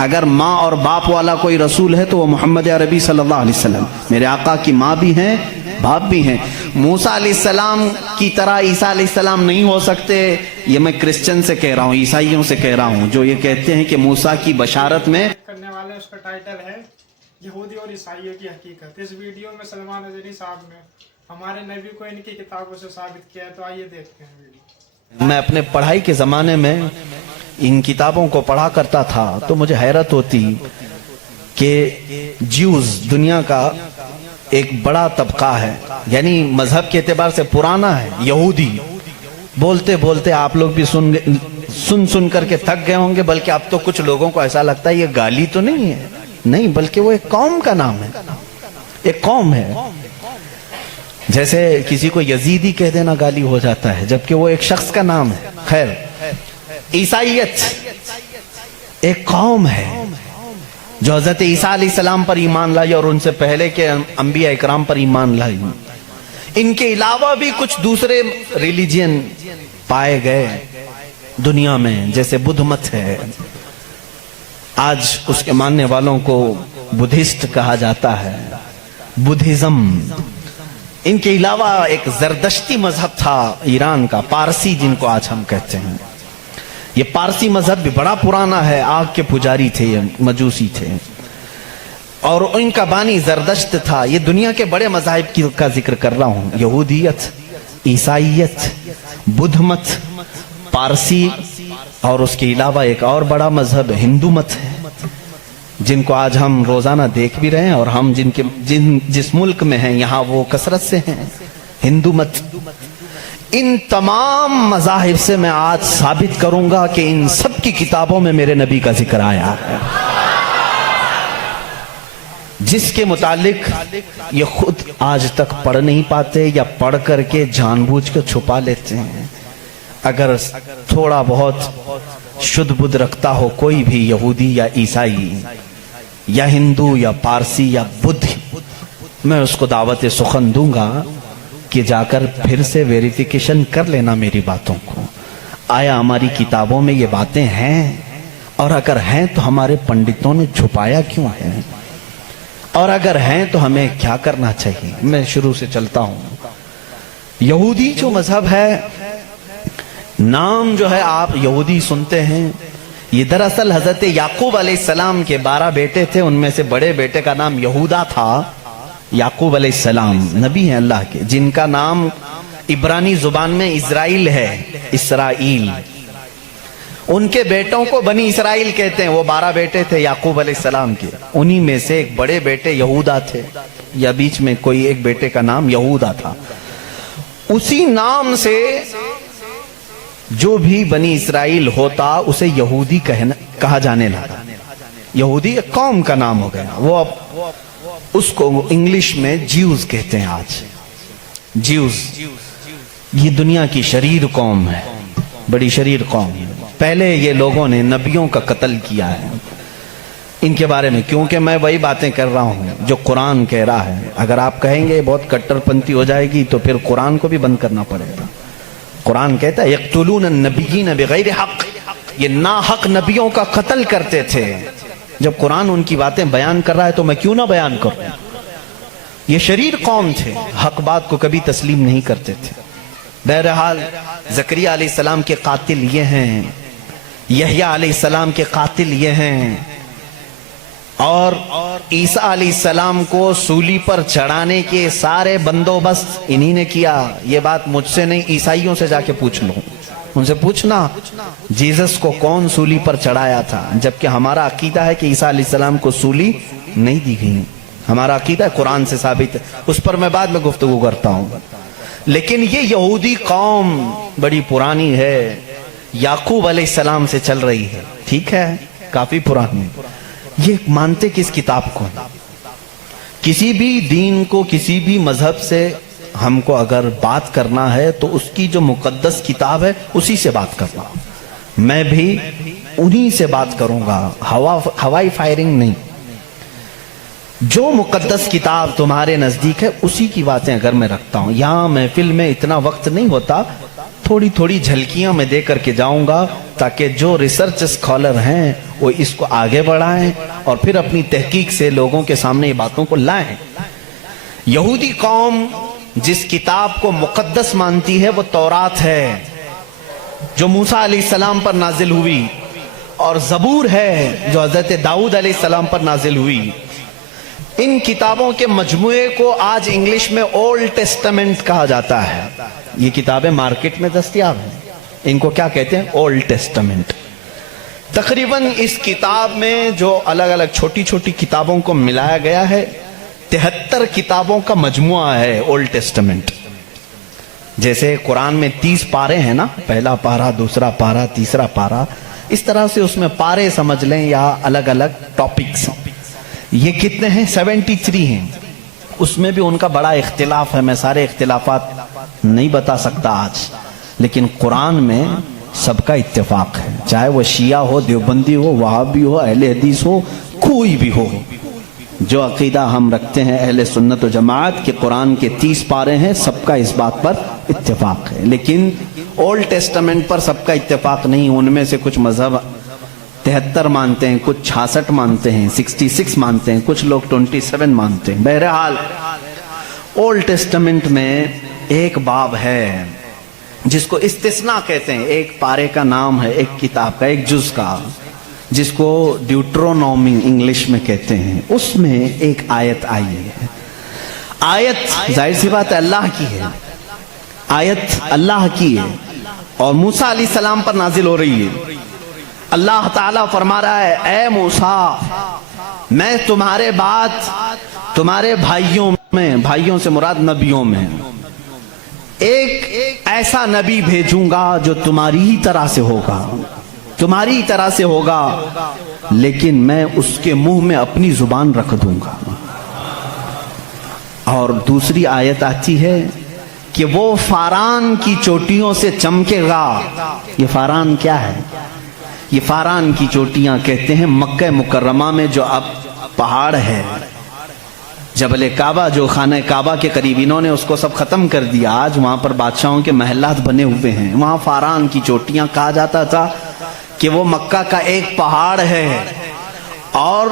اگر ماں اور باپ والا کوئی رسول ہے تو وہ محمد عربی صلی اللہ علیہ وسلم، میرے آقا کی ماں بھی ہیں باپ بھی ہیں۔ موسیٰ علیہ السلام کی طرح عیسیٰ علیہ السلام نہیں ہو سکتے، یہ میں کرسچن سے کہہ رہا ہوں، عیسائیوں سے کہہ رہا ہوں، جو یہ کہتے ہیں کہ موسیٰ کی بشارت میں کرنے والے، اس کا ٹائٹل ہے یہودی اور عیسائیوں کی حقیقت۔ اس ویڈیو میں سلمان اظہری صاحب نے ہمارے نبی کو ان کی کتابوں سے ثابت کیا ہے، تو آئیے دیکھتے ہیں ویڈیو۔ میں اپنے پڑھائی کے زمانے میں ان کتابوں کو پڑھا کرتا تھا تو مجھے حیرت ہوتی کہ جیوز دنیا کا ایک بڑا طبقہ ہے، یعنی مذہب کے اعتبار سے پرانا ہے، یہودی بولتے بولتے آپ لوگ بھی سن کر کے تھک گئے ہوں گے، بلکہ اب تو کچھ لوگوں کو ایسا لگتا ہے یہ گالی تو نہیں ہے، نہیں بلکہ وہ ایک قوم کا نام ہے، ایک قوم ہے۔ جیسے کسی کو یزیدی کہہ دینا گالی ہو جاتا ہے، جبکہ وہ ایک شخص کا نام ہے۔ خیر، عیسائیت ایک قوم ہے جو حضرت عیسیٰ علیہ السلام پر ایمان لائی اور ان سے پہلے کے انبیاء اکرام پر ایمان لائی۔ ان کے علاوہ بھی کچھ دوسرے ریلیجین پائے گئے دنیا میں، جیسے بدھ مت ہے، آج اس کے ماننے والوں کو بدھسٹ کہا جاتا ہے، بدھزم۔ ان کے علاوہ ایک زردشتی مذہب تھا ایران کا، پارسی جن کو آج ہم کہتے ہیں۔ یہ پارسی مذہب بھی بڑا پرانا ہے، آگ کے پجاری تھے، مجوسی تھے، اور ان کا بانی زردشت تھا۔ یہ دنیا کے بڑے مذاہب کا ذکر کر رہا ہوں، یہودیت، عیسائیت، بدھ مت، پارسی، اور اس کے علاوہ ایک اور بڑا مذہب ہندو مت ہے، جن کو آج ہم روزانہ دیکھ بھی رہے ہیں، اور ہم جس ملک میں ہیں یہاں وہ کثرت سے ہیں، ہندو مت۔ ان تمام مذاہب سے میں آج ثابت کروں گا کہ ان سب کی کتابوں میں میرے نبی کا ذکر آیا ہے، جس کے متعلق یہ خود آج تک پڑھ نہیں پاتے، یا پڑھ کر کے جان بوجھ کر چھپا لیتے ہیں۔ اگر تھوڑا بہت شدھ بدھ رکھتا ہو کوئی بھی یہودی یا عیسائی یا ہندو یا پارسی یا بدھ، میں اس کو دعوت سخن دوں گا کہ جا کر پھر سے ویریفیکیشن کر لینا میری باتوں کو، آیا ہماری کتابوں میں یہ باتیں ہیں، اور اگر ہیں تو ہمارے پنڈتوں نے چھپایا کیوں ہے، اور اگر ہیں تو ہمیں کیا کرنا چاہیے۔ میں شروع سے چلتا ہوں۔ یہودی جو مذہب ہے، نام جو ہے آپ یہودی سنتے ہیں، یہ دراصل حضرت یعقوب علیہ السلام کے 12 بیٹے تھے، ان میں سے بڑے بیٹے کا نام یہودا تھا۔ یعقوب علیہ السلام نبی ہیں اللہ کے، جن کا نام عبرانی زبان میں اسرائیل ہے، اسرائیل۔ ان کے بیٹوں کو بنی اسرائیل کہتے ہیں، وہ 12 بیٹے تھے یعقوب علیہ السلام کے، انہی میں سے ایک بڑے بیٹے یہودا تھے، یا بیچ میں کوئی ایک بیٹے کا نام یہودا تھا۔ اسی نام سے جو بھی بنی اسرائیل ہوتا اسے یہودی کہا جانے لگا۔ یہودی ایک قوم کا نام ہو گیا، وہ اب اس کو انگلش میں جیوز کہتے ہیں آج، جیوز۔ یہ دنیا کی شریر قوم ہے، بڑی شریر قوم ہے۔ پہلے یہ لوگوں نے نبیوں کا قتل کیا ہے۔ ان کے بارے میں کیونکہ میں وہی باتیں کر رہا ہوں جو قرآن کہہ رہا ہے۔ اگر آپ کہیں گے بہت کٹر پنتھی ہو جائے گی تو پھر قرآن کو بھی بند کرنا پڑے گا۔ قرآن کہتا ہے یقتلون النبیین بغیر حق، یہ ناحق نبیوں کا قتل کرتے تھے۔ جب قرآن ان کی باتیں بیان کر رہا ہے تو میں کیوں نہ بیان کروں۔ یہ شریر قوم تھے، حق بات کو کبھی تسلیم نہیں کرتے تھے۔ بہرحال زکریہ علیہ السلام کے قاتل یہ ہیں، یحییٰ علیہ السلام کے قاتل یہ ہیں، اور عیسیٰ علیہ السلام کو سولی پر چڑھانے کے سارے بندوبست انہی نے کیا۔ یہ بات مجھ سے نہیں، عیسائیوں سے جا کے پوچھ لو، ان سے پوچھنا جیزس کو کون سولی پر چڑھایا تھا، جبکہ ہمارا عقیدہ ہے کہ عیسیٰ علیہ السلام کو سولی نہیں دی گئی۔ ہمارا عقیدہ ہے، قرآن سے ثابت ہے، اس پر میں بعد میں گفتگو کرتا ہوں۔ لیکن یہ یہودی قوم بڑی پرانی ہے، یعقوب علیہ السلام سے چل رہی ہے، ٹھیک ہے، کافی پرانی۔ یہ مانتے کس کتاب کو؟ کسی بھی دین کو، کسی بھی مذہب سے ہم کو اگر بات کرنا ہے تو اس کی جو مقدس کتاب ہے اسی سے بات کرنا۔ میں بھی انہی سے بات کروں گا، ہوائی فائرنگ نہیں۔ جو مقدس کتاب تمہارے نزدیک ہے اسی کی باتیں اگر میں رکھتا ہوں۔ یہاں محفل میں اتنا وقت نہیں ہوتا، تھوڑی تھوڑی جھلکیاں میں دے کر کے جاؤں گا تاکہ جو ریسرچ اسکالر ہیں وہ اس کو آگے بڑھائیں اور پھر اپنی تحقیق سے لوگوں کے سامنے یہ باتوں کو لائیں. یہودی قوم جس کتاب کو مقدس مانتی ہے وہ تورات ہے جو موسیٰ علیہ السلام پر نازل ہوئی، اور زبور ہے جو حضرت داؤد علیہ السلام پر نازل ہوئی. ان کتابوں کے مجموعے کو آج انگلش میں اولڈ ٹیسٹمنٹ کہا جاتا ہے. یہ کتابیں مارکیٹ میں دستیاب ہیں، ان کو کیا کہتے ہیں؟ Old testament. تقریباً اس کتاب میں جو الگ الگ چھوٹی چھوٹی کتابوں کو ملایا گیا ہے 73 کتابوں کا مجموعہ ہے اولڈ ٹیسٹمنٹ. جیسے قرآن میں 30 پارے ہیں نا، پہلا پارا، دوسرا پارا، تیسرا پارا، اس طرح سے اس میں پارے سمجھ لیں یا الگ الگ ٹاپکس. یہ کتنے ہیں؟ 73 ہیں. اس میں بھی ان کا بڑا اختلاف ہے، میں سارے اختلافات نہیں بتا سکتا آج، لیکن قرآن میں سب کا اتفاق ہے، چاہے وہ شیعہ ہو، دیوبندی ہو، وہابی ہو، اہل حدیث ہو، کوئی بھی ہو. جو عقیدہ ہم رکھتے ہیں اہل سنت و جماعت کہ قرآن کے 30 پارے ہیں، سب کا اس بات پر اتفاق ہے. لیکن اولڈ ٹیسٹمنٹ پر سب کا اتفاق نہیں. ان میں سے کچھ مذہب 73 مانتے ہیں، کچھ 66 مانتے ہیں، 66 مانتے ہیں، کچھ لوگ 27 مانتے ہیں. بہرحال اولڈ ٹیسٹمنٹ میں ایک باب ہے جس کو استثناء کہتے ہیں. ایک پارے کا نام ہے، ایک کتاب کا، ایک جز کا، جس کو ڈیوٹرونومی انگلش میں کہتے ہیں. اس میں ایک آیت آئی ہے. آیت ظاہر سی بات ہے اللہ کی ہے، آیت اللہ کی ہے اور موسیٰ علیہ السلام پر نازل ہو رہی ہے. اللہ تعالیٰ فرما رہا ہے اے موسیٰ میں تمہارے بعد تمہارے بھائیوں سے مراد نبیوں میں ایک ایسا نبی بھیجوں گا جو تمہاری ہی طرح سے ہوگا، لیکن میں اس کے منہ میں اپنی زبان رکھ دوں گا. اور دوسری آیت آتی ہے کہ وہ فاران کی چوٹیوں سے چمکے گا. یہ فاران کیا ہے؟ یہ فاران کی چوٹیاں کہتے ہیں مکہ مکرمہ میں جو اب پہاڑ ہے، جبل کعبہ جو خانہ کعبہ کے قریب، انہوں نے اس کو سب ختم کر دیا. آج وہاں پر بادشاہوں کے محلات بنے ہوئے ہیں. وہاں فاران کی چوٹیاں کہا جاتا تھا کہ وہ مکہ کا ایک پہاڑ ہے. اور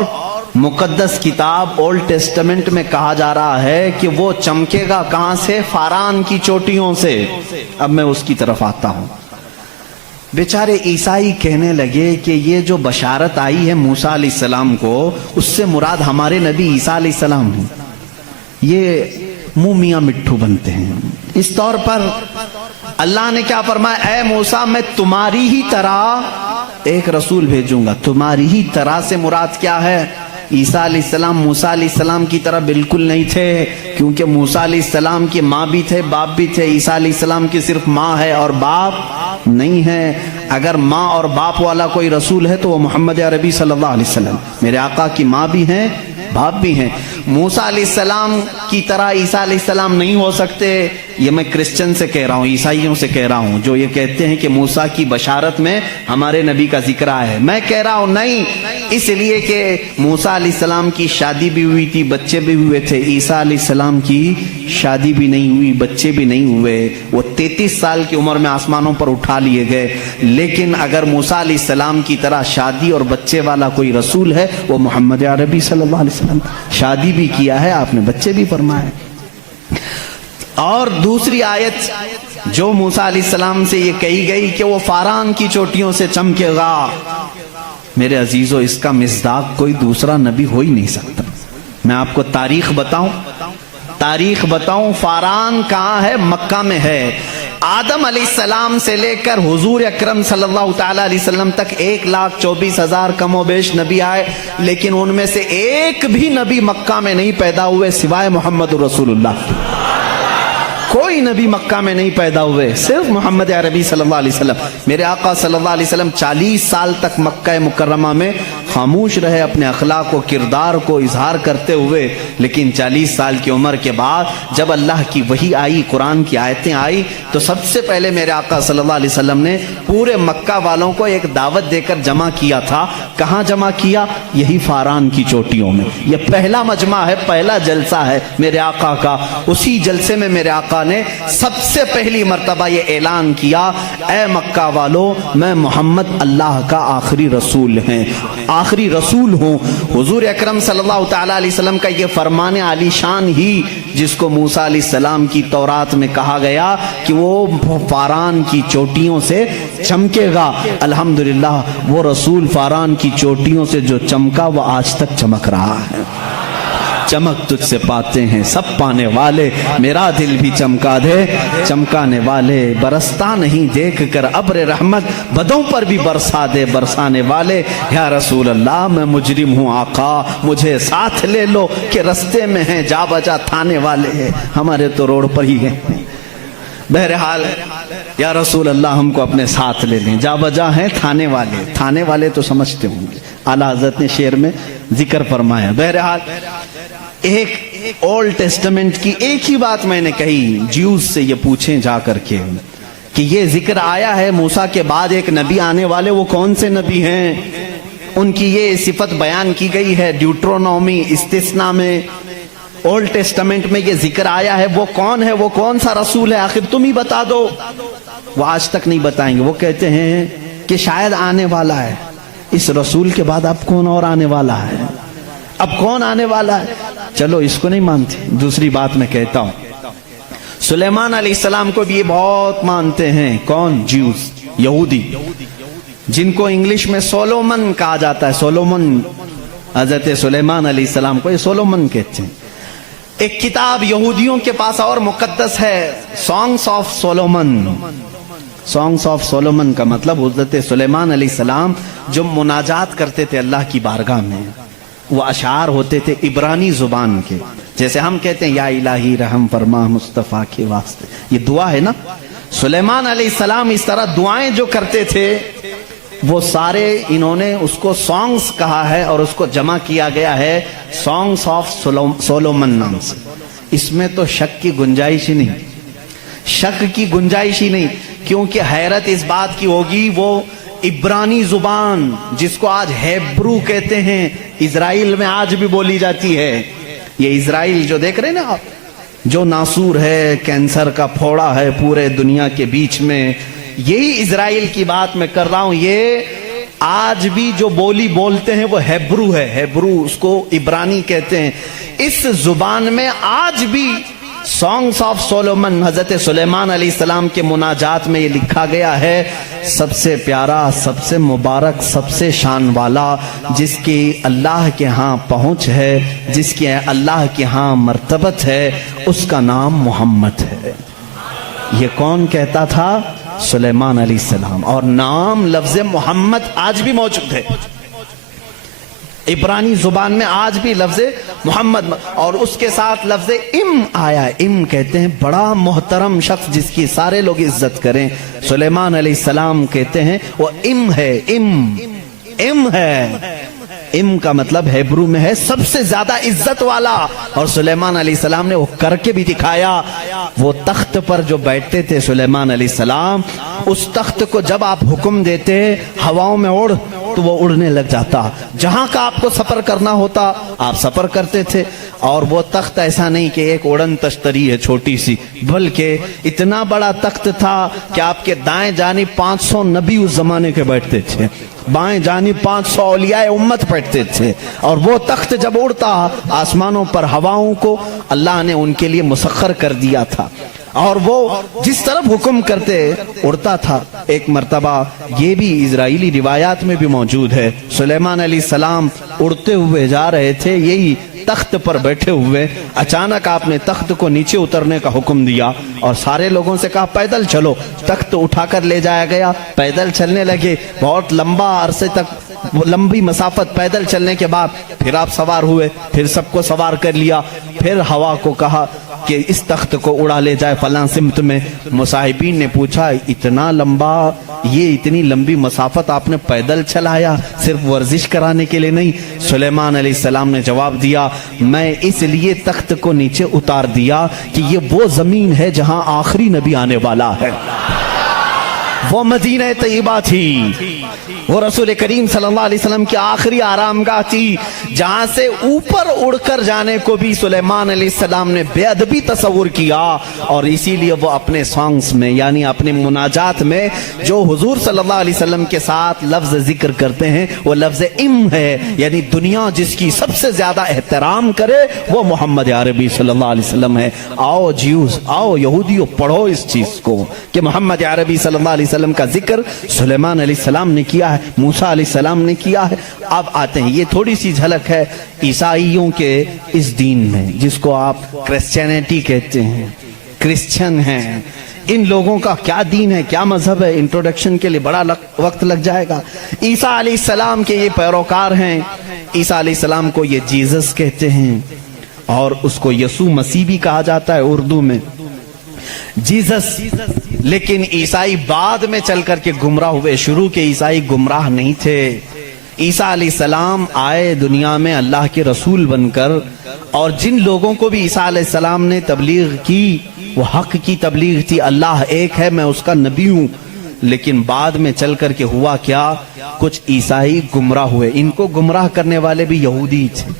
مقدس کتاب اولڈ ٹیسٹمنٹ میں کہا جا رہا ہے کہ وہ چمکے گا کہاں سے؟ فاران کی چوٹیوں سے. اب میں اس کی طرف آتا ہوں. بیچارے عیسائی کہنے لگے کہ یہ جو بشارت آئی ہے موسیٰ علیہ السلام کو، اس سے مراد ہمارے نبی عیسیٰ علیہ السلام ہیں. یہ منہ میاں مٹھو بنتے ہیں. اس طور پر اللہ نے کیا فرمایا؟ اے موسیٰ میں تمہاری ہی طرح ایک رسول بھیجوں گا. تمہاری ہی طرح سے مراد کیا ہے؟ عیسیٰ علیہ السلام موسیٰ علیہ السلام کی طرح بالکل نہیں تھے، کیونکہ موسیٰ علیہ السلام کی ماں بھی تھے، باپ بھی تھے. عیسیٰ علیہ السلام کی صرف ماں ہے اور باپ نہیں ہے. اگر ماں اور باپ والا کوئی رسول ہے تو وہ محمد عربی صلی اللہ علیہ وسلم. میرے آقا کی ماں بھی ہیں، باپ بھی ہیں. موسیٰ علیہ السلام کی طرح عیسیٰ علیہ السلام نہیں ہو سکتے. یہ میں کرسچن سے کہہ رہا ہوں، عیسائیوں سے کہہ رہا ہوں جو یہ کہتے ہیں کہ موسیٰ کی بشارت میں ہمارے نبی کا ذکر ہے. میں کہہ رہا ہوں نہیں، اس لیے کہ موسیٰ علیہ السلام کی شادی بھی ہوئی تھی، بچے بھی ہوئے تھے. عیسیٰ علیہ السلام کی شادی بھی نہیں ہوئی، بچے بھی نہیں ہوئے. وہ 33 سال کی عمر میں آسمانوں پر اٹھا لیے گئے. لیکن اگر موسیٰ علیہ السلام کی طرح شادی اور بچے والا کوئی رسول ہے وہ محمد عربی صلی اللہ علیہ وسلم. شادی بھی کیا ہے آپ نے، بچے بھی فرمائے. اور دوسری آیت جو موسیٰ علیہ السلام سے یہ کہی گئی کہ وہ فاران کی چوٹیوں سے چمکے گا، میرے عزیزو اس کا مصداق کوئی دوسرا نبی ہو ہی نہیں سکتا. میں آپ کو تاریخ بتاؤں فاران کہاں ہے؟ مکہ میں ہے. آدم علیہ السلام سے لے کر حضور اکرم صلی اللہ تعالی علیہ وسلم تک 1,24,000 کم و بیش نبی آئے، لیکن ان میں سے ایک بھی نبی مکہ میں نہیں پیدا ہوئے سوائے محمد رسول اللہ. کوئی نبی مکہ میں نہیں پیدا ہوئے، صرف محمد عربی صلی اللہ علیہ وسلم. میرے آقا صلی اللہ علیہ وسلم 40 سال تک مکہ مکرمہ میں خاموش رہے اپنے اخلاق و کردار کو اظہار کرتے ہوئے، لیکن 40 سال کی عمر کے بعد جب اللہ کی وحی آئی، قرآن کی آیتیں آئی، تو سب سے پہلے میرے آقا صلی اللہ علیہ وسلم نے پورے مکہ والوں کو ایک دعوت دے کر جمع کیا تھا۔ کہاں جمع کیا؟ یہی فاران کی چوٹیوں میں۔ یہ پہلا مجمع ہے، پہلا جلسہ ہے میرے آقا کا۔ اسی جلسے میں میرے آقا نے سب سے پہلی مرتبہ یہ اعلان کیا، اے مکہ والو، میں محمد اللہ کا آخری رسول ہیں، آخری رسول ہوں۔ حضور اکرم صلی اللہ تعالیٰ علیہ وسلم کا یہ فرمان عالی شان ہی، جس کو موسیٰ علیہ السلام کی تورات میں کہا گیا کہ وہ فاران کی چوٹیوں سے چمکے گا، الحمدللہ وہ رسول فاران کی چوٹیوں سے جو چمکا وہ آج تک چمک رہا ہے۔ چمک تجھ سے پاتے ہیں سب پانے والے، میرا دل بھی چمکا دے چمکانے والے، برستا نہیں دیکھ کر ابر رحمت، بدوں پر بھی برسا دے برسانے والے۔ یا رسول اللہ میں مجرم ہوں آقا، مجھے ساتھ لے لو کہ رستے میں ہیں جا بجا تھانے والے ہیں، ہمارے تو روڈ پر ہی ہیں۔ بہرحال یا رسول اللہ ہم کو اپنے ساتھ لے لیں، جا بجا ہیں تھانے والے، تھانے والے تو سمجھتے ہوں گے، اعلیٰ حضرت نے شعر میں ذکر فرمایا۔ بہرحال ایک اولڈ ٹیسٹمنٹ کی ایک ہی بات میں نے کہی، جیوز سے یہ پوچھیں جا کر کے کہ یہ ذکر آیا ہے موسیٰ کے بعد ایک نبی آنے والے، وہ کون سے نبی ہیں؟ ان کی یہ صفت بیان کی گئی ہے ڈیوٹرونومی استثناء میں، اولڈ ٹیسٹمنٹ میں یہ ذکر آیا ہے، وہ کون ہے، وہ کون سا رسول ہے، آخر تم ہی بتا دو۔ وہ آج تک نہیں بتائیں گے، وہ کہتے ہیں کہ شاید آنے والا ہے، اس رسول کے بعد اب کون اور آنے والا ہے، اب کون آنے والا ہے؟ چلو اس کو نہیں مانتے، دوسری بات میں کہتا ہوں، سلیمان علیہ السلام کو بھی یہ بہت مانتے ہیں۔ کون؟ جیوز، یہودی، جن کو انگلش میں سولومن کہا جاتا ہے، سولومن، حضرت سلیمان علیہ السلام کو یہ سولومن کہتے ہیں۔ ایک کتاب یہودیوں کے پاس اور مقدس ہے، songs of Solomon. Songs of Solomon کا مطلب حضرت سلیمان علیہ السلام جو مناجات کرتے تھے اللہ کی بارگاہ میں، وہ اشعار ہوتے تھے عبرانی زبان کے، جیسے ہم کہتے ہیں یا الہی رحم فرما مصطفیٰ کے واسطے، یہ دعا ہے نا۔ سلیمان علیہ السلام اس طرح دعائیں جو کرتے تھے، وہ سارے انہوں نے اس کو سانگس کہا ہے، اور اس کو جمع کیا گیا ہے سانگس آف سولومن نام سے۔ اس میں تو شک کی گنجائش ہی نہیں، شک کی گنجائش ہی نہیں، کیونکہ حیرت اس بات کی ہوگی وہ عبرانی زبان جس کو آج ہیبرو کہتے ہیں، اسرائیل میں آج بھی بولی جاتی ہے۔ یہ اسرائیل جو دیکھ رہے ہیں نا آپ، جو ناسور ہے، کینسر کا پھوڑا ہے پورے دنیا کے بیچ میں، یہی اسرائیل کی بات میں کر رہا ہوں۔ یہ آج بھی جو بولی بولتے ہیں وہ ہیبرو ہے، ہیبرو اس کو عبرانی کہتے ہیں۔ اس زبان میں آج بھی سانگس آف سولومن، حضرت سلیمان علیہ السلام کے مناجات میں یہ لکھا گیا ہے، سب سے پیارا، سب سے مبارک، سب سے شان والا، جس کی اللہ کے ہاں پہنچ ہے، جس کی اللہ کے ہاں مرتبت ہے، اس کا نام محمد ہے۔ یہ کون کہتا تھا؟ سلیمان علیہ السلام۔ اور نام لفظ محمد آج بھی موجود ہے عبرانی زبان میں، آج بھی لفظ محمد، اور اس کے ساتھ لفظ ام آیا ہے۔ ام کہتے ہیں بڑا محترم شخص جس کی سارے لوگ عزت کریں، سلیمان علیہ السلام کہتے ہیں وہ ام ہے، ام ہے۔ ام کا مطلب ہیبرو میں ہے سب سے زیادہ عزت والا، اور سلیمان علیہ السلام نے وہ کر کے بھی دکھایا۔ وہ تخت پر جو بیٹھتے تھے سلیمان علیہ السلام، اس تخت کو جب آپ حکم دیتے ہواؤں میں اڑ تو وہ اڑنے لگ جاتا، جہاں کا آپ کو سفر کرنا ہوتا آپ سفر کرتے تھے۔ اور وہ تخت ایسا نہیں کہ ایک اڑن تشتری ہے چھوٹی سی، بلکہ اتنا بڑا تخت تھا کہ آپ کے دائیں جانب 500 نبی اس زمانے کے بیٹھتے تھے، بائیں جانب 500 اولیاء امت بیٹھتے تھے، اور وہ تخت جب اڑتا آسمانوں پر ہواؤں کو اللہ نے ان کے لیے مسخر کر دیا تھا، اور وہ جس طرف حکم کرتے اڑتا تھا۔ ایک مرتبہ یہ بھی اسرائیلی روایات میں بھی موجود ہے، سلیمان علیہ السلام اڑتے ہوئے جا رہے تھے یہی تخت پر بیٹھے ہوئے، اچانک آپ نے تخت کو نیچے اترنے کا حکم دیا اور سارے لوگوں سے کہا پیدل چلو۔ تخت اٹھا کر لے جایا گیا، پیدل چلنے لگے، بہت لمبا عرصے تک لمبی مسافت پیدل چلنے کے بعد پھر آپ سوار ہوئے، پھر سب کو سوار کر لیا، پھر ہوا کو کہا کہ اس تخت کو اڑا لے جائے فلاں سمت میں. مصاحبین نے پوچھا اتنا لمبا، یہ اتنی لمبی مسافت آپ نے پیدل چلایا صرف ورزش کرانے کے لیے نہیں؟ سلیمان علیہ السلام نے جواب دیا میں اس لیے تخت کو نیچے اتار دیا کہ یہ وہ زمین ہے جہاں آخری نبی آنے والا ہے. وہ مدینہ طیبہ تھی، وہ رسول کریم صلی اللہ علیہ وسلم کی آخری آرام گاہ تھی، جہاں سے اوپر اڑ کر جانے کو بھی سلیمان علیہ السلام نے بے ادبی تصور کیا. اور اسی لیے وہ اپنے سانگز میں یعنی اپنے مناجات میں جو حضور صلی اللہ علیہ وسلم کے ساتھ لفظ ذکر کرتے ہیں وہ لفظ ہے، یعنی دنیا جس کی سب سے زیادہ احترام کرے وہ محمد عربی صلی اللہ علیہ وسلم ہے. آؤ جیوز، آؤ یہودیوں، پڑھو اس چیز کو کہ محمد عربی صلی اللہ علیہ وسلم کا ذکر سلیمان علیہ السلام نے کیا ہے، موسیٰ علیہ السلام نے کیا ہے. اب آتے ہیں، یہ تھوڑی سی جھلک ہے عیسائیوں کے اس دین میں جس کو آپ کرسچینٹی کہتے ہیں، کرسچن ہیں. ان لوگوں کا کیا دین ہے، کیا مذہب ہے، انٹروڈکشن کے لیے بڑا وقت لگ جائے گا. عیسیٰ علیہ السلام کے یہ پیروکار ہیں. عیسیٰ علیہ السلام کو یہ جیزس کہتے ہیں اور اس کو یسوع مسیح بھی کہا جاتا ہے اردو میں، جیزس. لیکن عیسائی بعد میں چل کر کے گمراہ ہوئے، شروع کے عیسائی گمراہ نہیں تھے. عیسیٰ علیہ السلام آئے دنیا میں اللہ کے رسول بن کر، اور جن لوگوں کو بھی عیسیٰ علیہ السلام نے تبلیغ کی وہ حق کی تبلیغ تھی، اللہ ایک ہے، میں اس کا نبی ہوں. لیکن بعد میں چل کر کے ہوا کیا، کچھ عیسائی گمراہ ہوئے. ان کو گمراہ کرنے والے بھی یہودی تھے.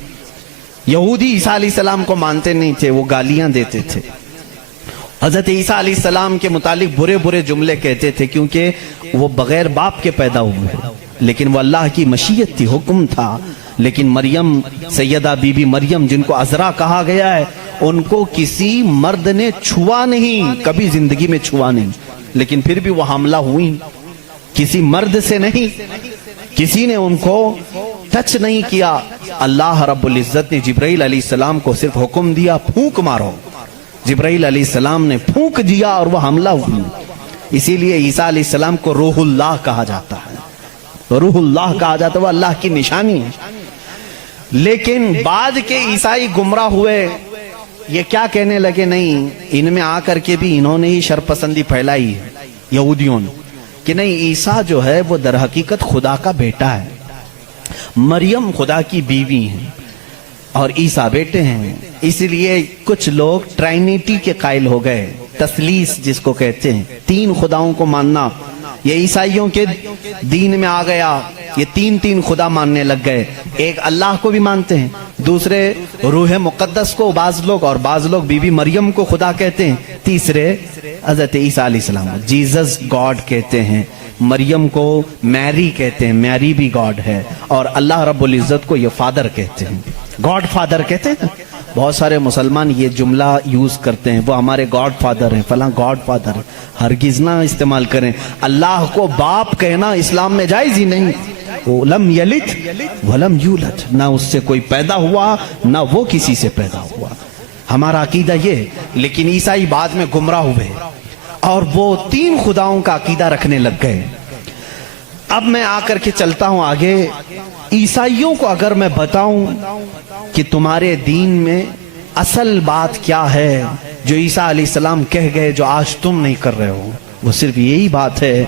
یہودی عیسیٰ علیہ السلام کو مانتے نہیں تھے، وہ گالیاں دیتے تھے. حضرت عیسیٰ علیہ السلام کے متعلق برے برے جملے کہتے تھے کیونکہ وہ بغیر باپ کے پیدا ہوئے، لیکن وہ اللہ کی مشیت تھی، حکم تھا. لیکن مریم، سیدہ بی بی مریم جن کو عذرا کہا گیا ہے، ان کو کسی مرد نے چھوا نہیں، کبھی زندگی میں چھوا نہیں، لیکن پھر بھی وہ حاملہ ہوئی. کسی مرد سے نہیں، کسی نے ان کو ٹچ نہیں کیا. اللہ رب العزت نے جبرائیل علیہ السلام کو صرف حکم دیا پھونک مارو. جبرائیل علیہ السلام نے پھونک دیا اور وہ حملہ ہوئی. اسی لیے عیسیٰ علیہ السلام کو روح اللہ کہا جاتا ہے، روح اللہ کہا جاتا ہے، وہ اللہ کی نشانی ہے. لیکن بعد کے عیسائی گمراہ ہوئے، یہ کیا کہنے لگے، نہیں ان میں آ کر کے بھی انہوں نے ہی شرپسندی پھیلائی ہے یہودیوں نے کہ نہیں عیسیٰ جو ہے وہ در حقیقت خدا کا بیٹا ہے، مریم خدا کی بیوی ہیں اور عیسیٰ بیٹے ہیں. اس لیے کچھ لوگ ٹرائنیٹی کے قائل ہو گئے، تثلیث جس کو کہتے ہیں، تین خداؤں کو ماننا. یہ عیسائیوں کے دین میں آ گیا، یہ تین خدا ماننے لگ گئے. ایک اللہ کو بھی مانتے ہیں، دوسرے روح مقدس کو بعض لوگ، اور بعض لوگ بی بی مریم کو خدا کہتے ہیں، تیسرے حضرت عیسیٰ علیہ السلام جیزس گاڈ کہتے ہیں. مریم کو میری کہتے ہیں، میری بھی گاڈ ہے، اور اللہ رب العزت کو یہ فادر کہتے ہیں، گاڈ فادر کہتے ہیں. بہت سارے مسلمان یہ جملہ یوز کرتے ہیں، وہ ہمارے گاڈ فادر ہیں، فلاں گاڈ فادر ہے. ہرگز نہ استعمال کریں. اللہ کو باپ کہنا اسلام میں جائز ہی نہیں. لم یلد ولم یولد، نہ اس سے کوئی پیدا ہوا نہ وہ کسی سے پیدا ہوا. ہمارا عقیدہ یہ. لیکن عیسائی بعد میں گمراہ ہوئے اور وہ تین خداؤں کا عقیدہ رکھنے لگ گئے. اب میں آ کر کے چلتا ہوں آگے. عیسائیوں کو اگر میں بتاؤں کہ تمہارے دین میں اصل بات کیا ہے جو عیسیٰ علیہ السلام کہہ گئے جو آج تم نہیں کر رہے ہو، وہ صرف یہی بات ہے.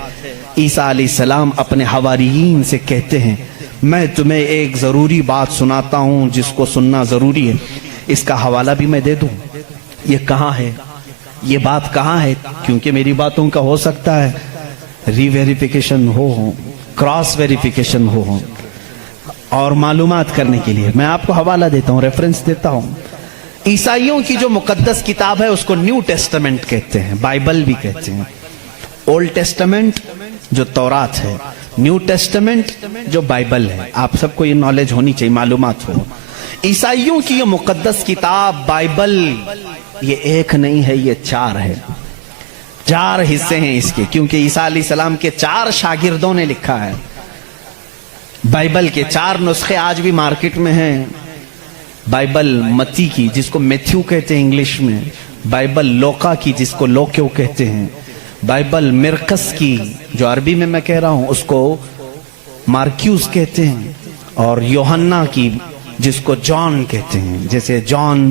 عیسیٰ علیہ السلام اپنے حواریین سے کہتے ہیں میں تمہیں ایک ضروری بات سناتا ہوں جس کو سننا ضروری ہے. اس کا حوالہ بھی میں دے دوں. یہ کہاں ہے، یہ بات کہاں ہے، کیونکہ میری باتوں کا ہو سکتا ہے ری ویریفیکیشن ہو، کراس ویریفیکیشن ہو، اور معلومات کرنے کے لیے میں آپ کو حوالہ دیتا ہوں، ریفرنس دیتا ہوں. عیسائیوں کی جو مقدس کتاب ہے اس کو نیو ٹیسٹمنٹ کہتے ہیں، بائبل بھی کہتے ہیں. اولڈ ٹیسٹمنٹ جو تورات ہے، نیو ٹیسٹمنٹ جو بائبل ہے. آپ سب کو یہ نالج ہونی چاہیے، معلومات ہو. عیسائیوں کی یہ مقدس کتاب بائبل یہ ایک نہیں ہے، یہ چار ہے. چار حصے ہیں اس کے، کیونکہ عیسیٰ علیہ السلام کے 4 شاگردوں نے لکھا ہے. بائبل کے 4 نسخے آج بھی مارکیٹ میں ہیں. بائبل متی کی جس کو میتھیو کہتے ہیں انگلش میں، بائبل لوکا کی جس کو لوکیو کہتے ہیں، بائبل مرکس کی جو عربی میں کہہ رہا ہوں اس کو مارکیوس کہتے ہیں، اور یوحنا کی جس کو جان کہتے ہیں. جیسے جان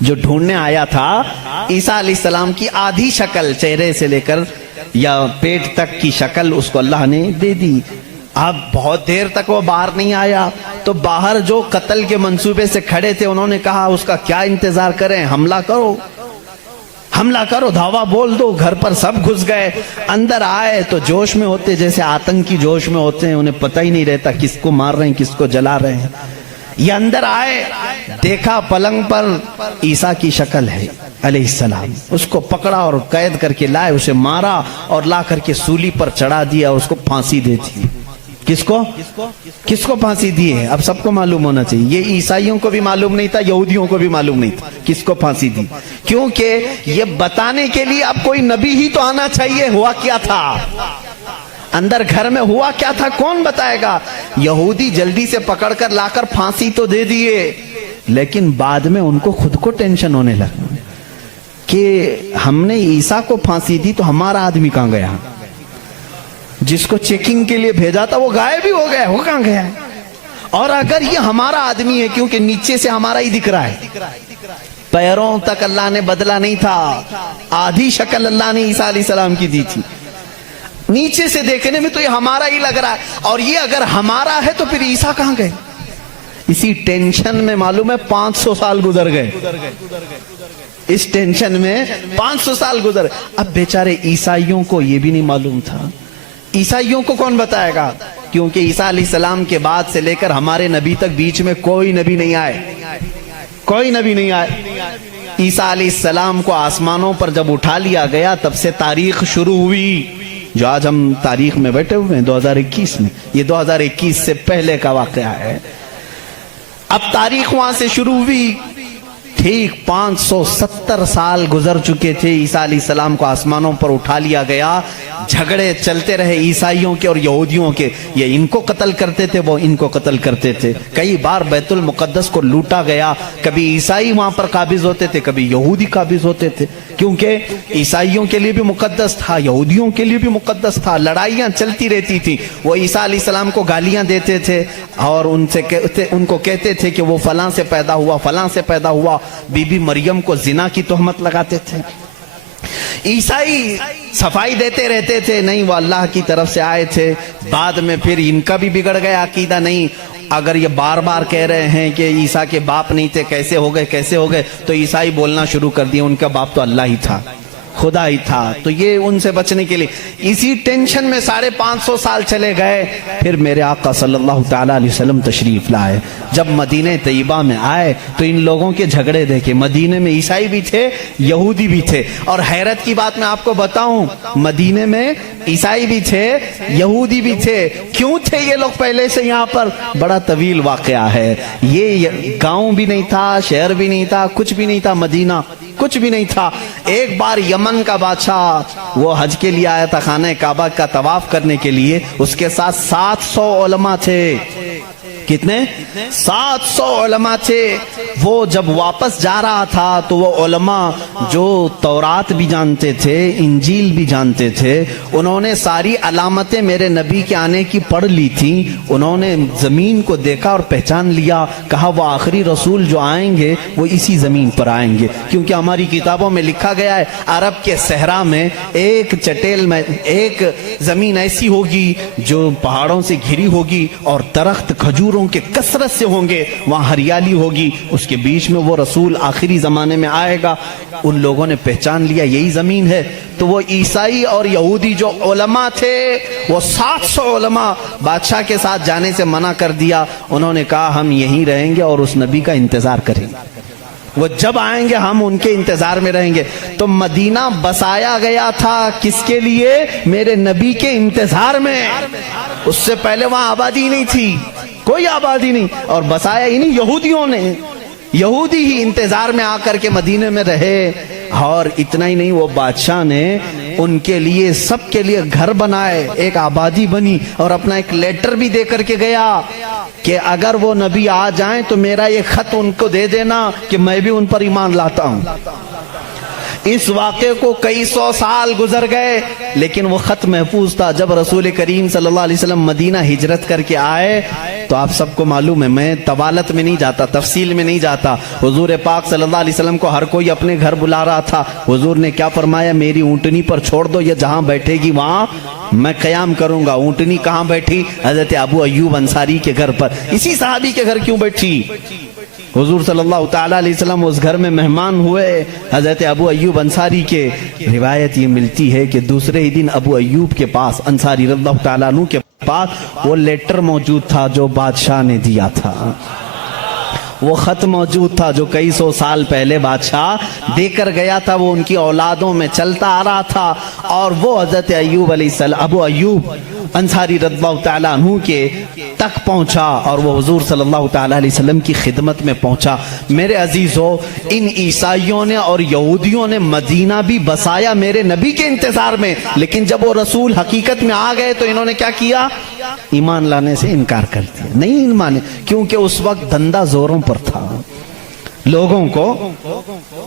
جو ڈھونڈنے آیا تھا عیسیٰ علیہ السلام کی آدھی شکل چہرے سے لے کر یا پیٹ تک کی شکل اس کو اللہ نے دے دی. اب بہت دیر تک وہ باہر نہیں آیا تو باہر جو قتل کے منصوبے سے کھڑے تھے انہوں نے کہا اس کا کیا انتظار کریں, حملہ کرو, حملہ کرو, دھاوا بول دو. گھر پر سب گھس گئے. اندر آئے تو جوش میں ہوتے, جیسے آتنکی جوش میں ہوتے ہیں, انہیں پتہ ہی نہیں رہتا کس کو مار رہے ہیں کس کو جلا رہے ہیں. یہ اندر آئے, دیکھا پلنگ پر عیسیٰ کی شکل ہے علیہ السلام. اس کو پکڑا اور قید کر کے لائے, اسے مارا اور لا کر کے سولی پر چڑھا دیا, اس کو پھانسی دے دی. کس کو پھانسی دی ہے اب سب کو معلوم ہونا چاہیے. یہ عیسائیوں کو بھی معلوم نہیں تھا, یہودیوں کو بھی معلوم نہیں تھا کس کو پھانسی دی, کیونکہ یہ بتانے کے لیے اب کوئی نبی ہی تو آنا چاہیے ہوا کیا تھا, اندر گھر میں ہوا کیا تھا, کون بتائے گا. یہودی جلدی سے پکڑ کر لا کر پھانسی تو دے دیے, لیکن بعد میں ان کو خود کو ٹینشن ہونے لگا کہ ہم نے عیسیٰ کو پھانسی دی تو ہمارا آدمی کہاں گیا, جس کو چیکنگ کے لیے بھیجا تھا وہ غائب ہی ہو گیا, وہ کہاں گیا. اور اگر یہ ہمارا آدمی ہے, کیونکہ نیچے سے ہمارا ہی دکھ رہا ہے, پیروں تک اللہ نے بدلا نہیں تھا, آدھی شکل اللہ نے عیسیٰ علیہ السلام کی دی تھی, نیچے سے دیکھنے میں تو یہ ہمارا ہی لگ رہا ہے. اور یہ اگر ہمارا ہے تو پھر عیسیٰ کہاں گئے. اسی ٹینشن میں معلوم ہے 500 سال گزر گئے, اس ٹینشن میں 500 سال گزر. اب بیچارے عیسائیوں کو یہ بھی نہیں معلوم تھا. عیسائیوں کو کون بتائے گا, کیونکہ عیسیٰ علیہ السلام کے بعد سے لے کر ہمارے نبی تک بیچ میں کوئی نبی نہیں آئے, کوئی نبی نہیں آئے. عیسیٰ علیہ السلام کو آسمانوں پر جب اٹھا لیا گیا تب سے تاریخ شروع ہوئی. جو آج ہم تاریخ میں بیٹھے ہوئے ہیں 2021 میں, یہ 2021 سے پہلے کا واقعہ ہے. اب تاریخ وہاں سے شروع ہوئی. ٹھیک 570 سال گزر چکے تھے, عیسیٰ علیہ السلام کو آسمانوں پر اٹھا لیا گیا. جھگڑے چلتے رہے عیسائیوں کے اور یہودیوں کے, یہ ان کو قتل کرتے تھے وہ ان کو قتل کرتے تھے. کئی بار بیت المقدس کو لوٹا گیا, کبھی عیسائی وہاں پر قابض ہوتے تھے, کبھی یہودی قابض ہوتے تھے, کیونکہ عیسائیوں کے لیے بھی مقدس تھا, یہودیوں کے لیے بھی مقدس تھا. لڑائیاں چلتی رہتی تھی. وہ عیسیٰ علیہ السلام کو گالیاں دیتے تھے اور ان کو کہتے تھے کہ وہ فلاں سے پیدا ہوا, فلاں سے پیدا ہوا. بی بی مریم کو زنا کی تہمت لگاتے تھے. عیسائی صفائی دیتے رہتے تھے, نہیں وہ اللہ کی طرف سے آئے تھے. بعد میں پھر ان کا بھی بگڑ گیا عقیدہ, نہیں اگر یہ بار بار کہہ رہے ہیں کہ عیسیٰ کے باپ نہیں تھے, کیسے ہو گئے کیسے ہو گئے, تو عیسائی بولنا شروع کر دیے ان کا باپ تو اللہ ہی تھا, خدا ہی تھا. تو یہ ان سے بچنے کے لیے اسی ٹینشن میں 550 سال چلے گئے. پھر میرے آقا صلی اللہ تعالیٰ علیہ وسلم تشریف لائے. جب مدینہ طیبہ میں آئے تو ان لوگوں کے جھگڑے دیکھے. مدینے میں عیسائی بھی تھے, یہودی بھی تھے. اور حیرت کی بات میں آپ کو بتاؤں, مدینے میں عیسائی بھی تھے, یہودی بھی تھے. کیوں تھے یہ لوگ پہلے سے یہاں پر؟ بڑا طویل واقعہ ہے. یہ گاؤں بھی نہیں تھا, شہر بھی نہیں تھا, کچھ بھی نہیں تھا, مدینہ کچھ بھی نہیں تھا. ایک بار یمن کا بادشاہ وہ حج کے لیے آیا تھا, خانہ کعبہ کا طواف کرنے کے لیے. اس کے ساتھ 700 علماء تھے. کتنے؟ 700 علماء تھے. وہ جب واپس جا رہا تھا تو وہ علماء جو تورات بھی جانتے تھے, انجیل بھی جانتے تھے, انہوں نے ساری علامتیں میرے نبی کے آنے کی پڑھ لی تھی. انہوں نے زمین کو دیکھا اور پہچان لیا, کہا وہ آخری رسول جو آئیں گے وہ اسی زمین پر آئیں گے. کیونکہ ہماری کتابوں میں لکھا گیا ہے عرب کے صحرا میں ایک چٹیل میں ایک زمین ایسی ہوگی جو پہاڑوں سے گھری ہوگی اور درخت کھجور کے کثرت سے ہوں گے, وہاں ہریالی ہوگی, اس کے بیچ میں وہ رسول آخری زمانے میں آئے گا. ان لوگوں نے پہچان لیا یہی زمین ہے. تو وہ عیسائی اور یہودی جو علماء تھے, وہ 700 علماء بادشاہ کے ساتھ جانے سے منع کر دیا. انہوں نے کہا ہم یہیں رہیں گے اور اس نبی کا انتظار کریں گے, وہ جب آئیں گے ہم ان کے انتظار میں رہیں گے. تو مدینہ بسایا گیا تھا کس کے لیے؟ میرے نبی کے انتظار میں. اس سے پہلے وہاں آبادی نہیں تھی, کوئی آبادی نہیں, اور بسایا ہی نہیں یہودیوں نے. یہودی ہی انتظار میں آ کر کے مدینے میں رہے. اور اتنا ہی نہیں, وہ بادشاہ نے ان کے لیے سب کے لیے گھر بنائے, ایک آبادی بنی, اور اپنا ایک لیٹر بھی دے کر کے گیا کہ اگر وہ نبی آ جائیں تو میرا یہ خط ان کو دے دینا کہ میں بھی ان پر ایمان لاتا ہوں. اس واقعے کو کئی سو سال گزر گئے لیکن وہ خط محفوظ تھا. جب رسول کریم صلی اللہ علیہ وسلم مدینہ ہجرت کر کے آئے تو آپ سب کو معلوم ہے, میں طوالت میں نہیں جاتا, تفصیل میں نہیں جاتا, حضور پاک صلی اللہ علیہ وسلم کو ہر کوئی اپنے گھر بلا رہا تھا. حضور نے کیا فرمایا, میری اونٹنی پر چھوڑ دو, یہ جہاں بیٹھے گی وہاں میں قیام کروں گا. اونٹنی کہاں بیٹھی؟ حضرت ابو ایوب انصاری کے گھر پر. اسی صحابی کے گھر کیوں بیٹھی؟ حضور صلی اللہ تعالیٰ علیہ وسلم اس گھر میں مہمان ہوئے حضرت ابو ایوب انصاری کے. روایت یہ ملتی ہے کہ دوسرے ہی دن ابو ایوب کے پاس, انصاری رضی اللہ تعالیٰ عنہ کے پاس وہ لیٹر موجود تھا جو بادشاہ نے دیا تھا, وہ خط موجود تھا جو کئی سو سال پہلے بادشاہ دے کر گیا تھا. وہ ان کی اولادوں میں چلتا آ رہا تھا اور وہ حضرت ایوب علیہ السلام, ابو ایوب انصاری رضی اللہ تعالیٰ عنہ کے تک پہنچا اور وہ حضور صلی اللہ تعالیٰ علیہ وسلم کی خدمت میں پہنچا. میرے عزیزو, ان عیسائیوں نے اور یہودیوں نے مدینہ بھی بسایا میرے نبی کے انتظار میں, لیکن جب وہ رسول حقیقت میں آ گئے تو انہوں نے کیا کیا؟ ایمان لانے سے انکار کر دیا. نہیں مانے, کیونکہ اس وقت دھندا زوروں پر تھا. لوگوں کو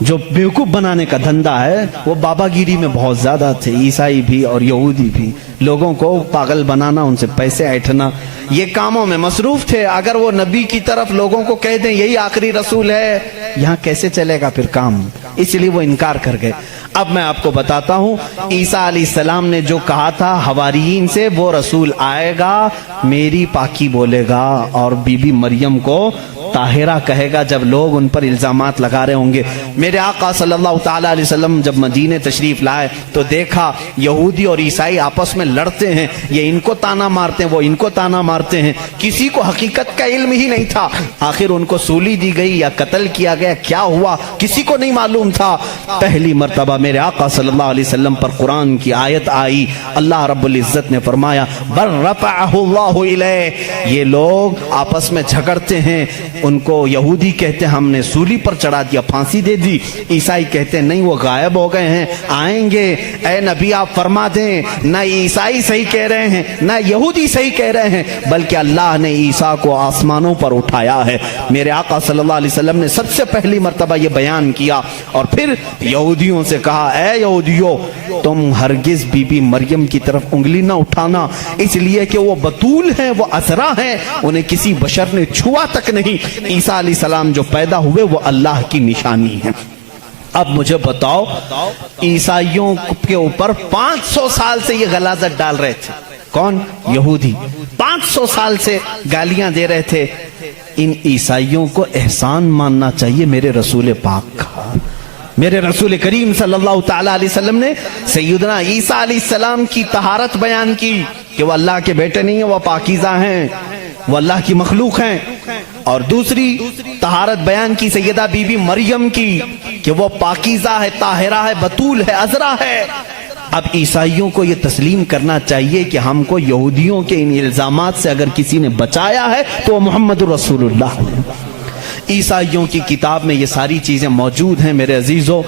جو بیوقوف بنانے کا دھندا ہے وہ بابا گیری میں بہت زیادہ تھے, عیسائی بھی اور یہودی بھی. لوگوں کو پاگل بنانا, ان سے پیسے ایٹھنا, یہ کاموں میں مصروف تھے. اگر وہ نبی کی طرف لوگوں کو کہہ دیں یہی آخری رسول ہے, یہاں کیسے چلے گا پھر کام؟ اس لیے وہ انکار کر گئے. اب میں آپ کو بتاتا ہوں, عیسیٰ علیہ السلام نے جو کہا تھا حواریین سے, وہ رسول آئے گا میری پاکی بولے گا اور بی بی مریم کو طاہرہ کہے گا جب لوگ ان پر الزامات لگا رہے ہوں گے. میرے آقا صلی اللہ تعالیٰ علیہ وسلم جب مدینہ تشریف لائے تو دیکھا یہودی اور عیسائی آپس میں لڑتے ہیں, یہ ان کو تانا مارتے ہیں, وہ ان کو تانا مارتے ہیں. کسی کو حقیقت کا علم ہی نہیں تھا. آخر ان کو سولی دی گئی یا قتل کیا گیا, کیا ہوا کسی کو نہیں معلوم تھا. پہلی مرتبہ میرے آقا صلی اللہ علیہ وسلم پر قرآن کی آیت آئی. اللہ رب العزت نے فرمایا بل رفعہ اللہ الیہ. یہ لوگ آپس میں جھگڑتے ہیں, ان کو یہودی کہتے ہیں ہم نے سولی پر چڑھا دیا, پھانسی دے دی. عیسائی کہتے ہیں نہیں وہ غائب ہو گئے ہیں, آئیں گے. اے نبی آپ فرما دیں, نہ عیسائی صحیح کہہ رہے ہیں نہ یہودی صحیح کہہ رہے ہیں, بلکہ اللہ نے عیسیٰ کو آسمانوں پر اٹھایا ہے. میرے آقا صلی اللہ علیہ وسلم نے سب سے پہلی مرتبہ یہ بیان کیا اور پھر یہودیوں سے کہا اے یہودیوں تم ہرگز بی بی مریم کی طرف انگلی نہ اٹھانا, اس لیے کہ وہ بتول ہیں, وہ عذرا ہیں, انہیں کسی بشر نے چھوا تک نہیں. عیسیٰ علیہ السلام جو پیدا ہوئے وہ اللہ کی نشانی ہے. اب مجھے بتاؤ, عیسائیوں کے اوپر 500 سال سے یہ غلاظت ڈال رہے تھے. کون؟ یہودی. 500 سال سے گالیاں دے رہے تھے. ان عیسائیوں کو احسان ماننا چاہیے میرے رسول پاک کا. میرے رسول کریم صلی اللہ تعالیٰ علیہ وسلم نے سیدنا عیسیٰ علیہ السلام کی طہارت بیان کی کہ وہ اللہ کے بیٹے نہیں ہیں, وہ پاکیزہ ہیں, وہ اللہ کی مخلوق ہیں. اور دوسری طہارت بیان کی سیدہ بی بی مریم کی کہ وہ پاکیزہ ہے, طاہرہ ہے, بتول ہے, عذرا ہے. اب عیسائیوں کو یہ تسلیم کرنا چاہیے کہ ہم کو یہودیوں کے ان الزامات سے اگر کسی نے بچایا ہے تو وہ محمد رسول اللہ ہے. عیسائیوں کی کتاب میں یہ ساری چیزیں موجود ہیں میرے عزیزو.